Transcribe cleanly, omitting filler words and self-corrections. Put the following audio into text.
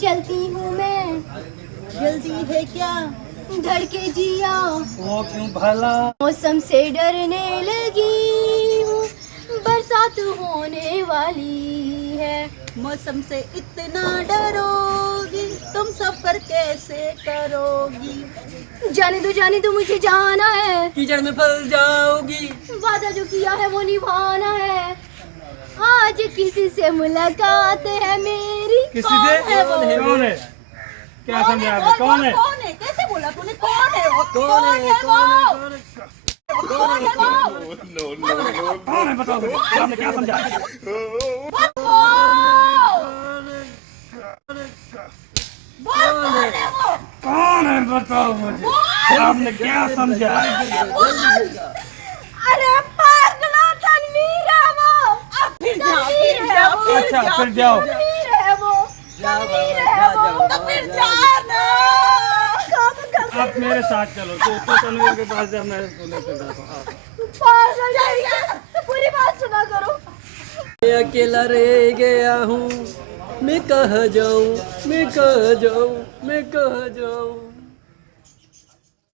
चलती हूँ मैं, जल्दी है क्या? धड़के जिया, वो क्यों भला? मौसम से डरने लगी हूँ, बरसात होने वाली है। मौसम से इतना डरोगी, तुम सफर कैसे करोगी? जाने दो मुझे जाना है, कीचड़ में फंस जाओगी। वादा जो किया है वो निभाना है। आज किसी से मुलाकात है मेरी। किसी कौन से? है वो? कौन है? क्या समझा आपने? कौन है? कौन है? कैसे बोला तूने? कौन है वो? कौन है? वो? कौन है? कौन है वो? कौन है? बताओ मुझे। आपने क्या समझा? कौन है? बताओ मुझे। आपने क्या समझा? अरे पागला, तनवीर है वो। फिर जाओ। अच्छा फिर जाओ। तनवीर है वो, तनवीर है वो। तो फिर जाना। आप मेरे साथ चलो तो तनवीर के पास जब मैं उसको लेकर जाता हूँ। पागल है, पूरी बात सुना करो। मैं अकेला रह गया हूँ, मैं कहाँ जाऊँ, मैं कहाँ जाऊँ, मैं कहाँ जाऊँ।